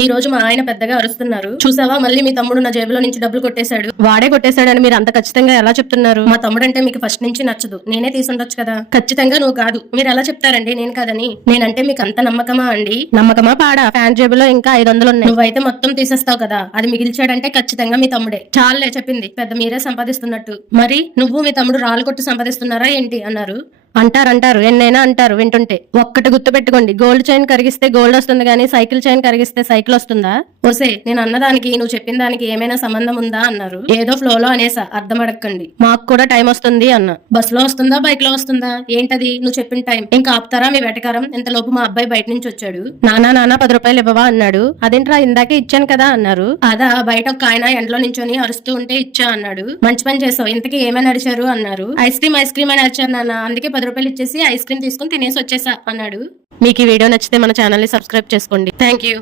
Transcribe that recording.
ఈ రోజు మా ఆయన పెద్దగా అరుస్తున్నారు. చూసావా, మళ్ళీ మీ తమ్ముడు నా జేబులో నుంచి డబ్బులు కొట్టేశాడు. వాడే కొట్టేశాడని మీరు అంత ఖచ్చితంగా ఎలా చెప్తున్నారు? మా తమ్ముడు అంటే మీకు ఫస్ట్ నుంచి నచ్చదు. నేనే తీసుండొచ్చు కదా. ఖచ్చితంగా నువ్వు కాదు. మీరు ఎలా చెప్తారండి నేను కాదని? నేనంటే మీకు అంత నమ్మకమా అండి? నమ్మకమా పాడా? ఫ్యాన్ జేబులో ఇంకా 500 ఉన్నాయి. నువ్వైతే మొత్తం తీసేస్తావు కదా. అది మిగిల్చాడంటే ఖచ్చితంగా మీ తమ్ముడే. చాలే చెప్పింది, పెద్ద మీరే సంపాదిస్తున్నట్టు. మరి నువ్వు మీ తమ్ముడు రాళ్ళు కొట్టి సంపాదిస్తున్నారా ఏంటి అన్నారు. అంటారు ఎన్నైనా అంటారు వింటుంటే. ఒక్కటి గుర్తు పెట్టుకోండి, గోల్డ్ చైన్ కరిగిస్తే గోల్డ్ వస్తుంది కానీ సైకిల్ చైన్ కరిగిస్తే సైకిల్ వస్తుందా? ఓసే, నేను అన్నదానికి నువ్వు చెప్పిన దానికి ఏమైనా సంబంధం ఉందా అన్నారు. ఏదో ఫ్లోలో అనేసా, అర్థం అడగండి. మాకు కూడా టైం వస్తుంది అన్న. బస్ లో వస్తుందా బైక్ లో వస్తుందా? ఏంటది నువ్వు చెప్పిన టైం? ఇంకా ఆపుతారా మీ వెటకారం? ఇంతలోపు మా అబ్బాయి బయట నుంచి వచ్చాడు. నానా 10 రూపాయలు ఇవ్వవా అన్నాడు. అదేంట్రా ఇందాకే ఇచ్చాను కదా అన్నారు. అదా, బయట ఒక ఆయన ఎండలో నించొని అరుస్తూ ఉంటే ఇచ్చా అన్నాడు. మంచి పని చేసావు. ఇంతకీ ఏమైనా అరిచారు అన్నారు. ఐస్ క్రీమ్ అని అరిచారు నాన్న, అందుకే 10 రూపాయలు ఇచ్చేసి ఐస్ క్రీమ్ తీసుకుని తినేసి వచ్చేసా అన్నాడు. మీకు ఈ వీడియో నచ్చితే మన ఛానల్ ని సబ్స్క్రైబ్ చేసుకోండి. Thank you.